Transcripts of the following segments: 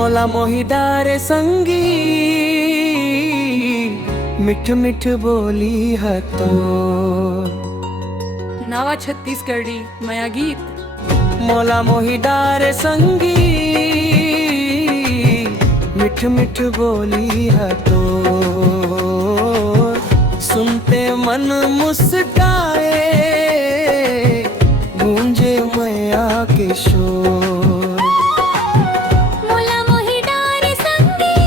मोला मोही डारे संगी मिठ मिठ बोली हतो। नावा छत्तीसगढ़ी मया गीत। मोला मोही डारे संगी मिठ मिठ बोली हतो। सुनते मन मुस्काए गूंजे मैया के शोर। मोला मोही डारे संगी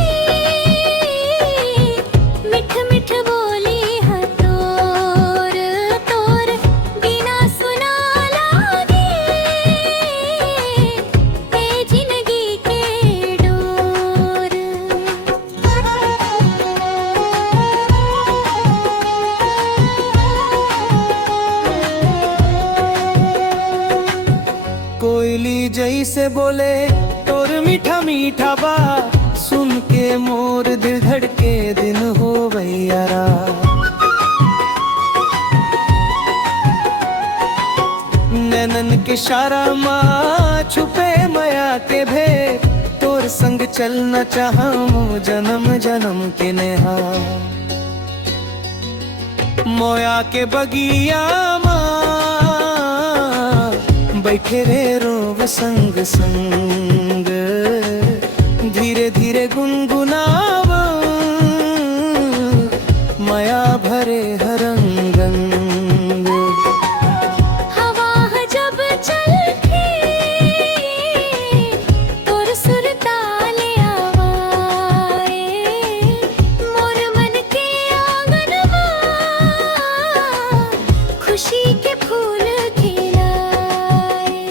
मिठ मिठ बोली हतोर। तोर बिना सुना लागे ए जिंदगी के डोर। कोयली जैसे बोले तोर मीठा मीठा बात सुन के मोर दिल धड़के दिन हो भैयारा। नैनन के इशारा माँ छुपे माया के भेद। तोर संग चलना चाहूं जन्म जन्म के नेहा। मोया के बगिया माँ बैठे रे रोव संग संग। धीरे धीरे गुनगुनाव माया भरे हरंगंग। हवा जब चलती तोर सुर ताले आवाए। मोर मन के आंगनवा खुशी के फूल खिलाए।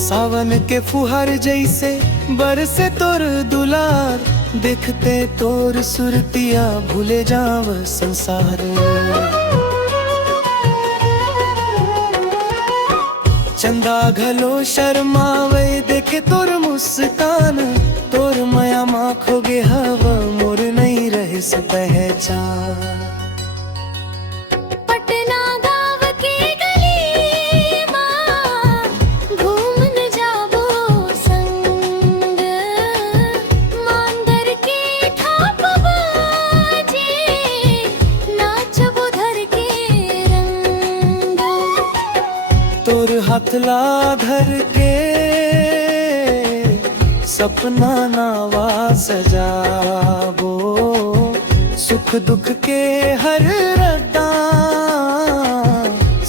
सावन के फुहार जैसे बरसे तोर दुलार। देखते तोर सुरतिया भूले जाव संसार। चंदा घलो शर्मावे देखे तोर मुस्कान। तोर माया माँ खोगे हवा मोर नहीं रहे से पहचान। पटना गाँव के गली माँ घूमन जाबो संग। मांदर के ठाप बाजे नाचबो धर के रंग। तोर हाथला धर के सपना नावा सजाबो। सुख दुख के हर रद्दा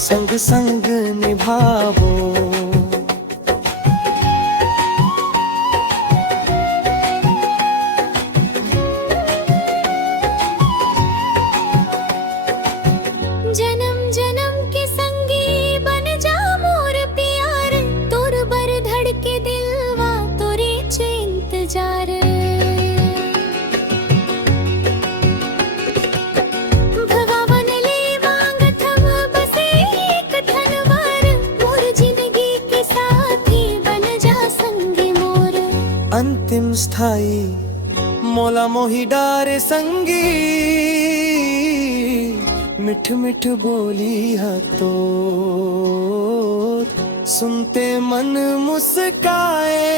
संग संग निभाबो। जन्म जन्म के संगी बन जा मोर प्यार। तोर बर धड़ के दिलवा तोरे चे इंतजार। भगवान ले मांगत हम बस एक धनवर। मोर जिंदगी के साथी बन जा संगी मोर। अंतिम स्थाई मोला मोही डारे संगी मिठ मिठ बोली हतो। सुनते मन मुस्काए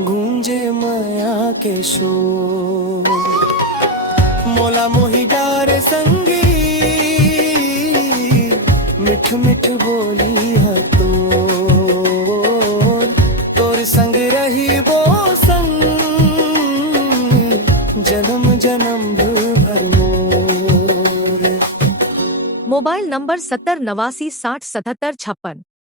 गूंजे माया के शोर। मोला मोही डारे संगी मिठ मिठ बोली हतो। तोर संग रही वो संग जन्म जन्म भर मोर। Mobile number 70 89 60 77 56।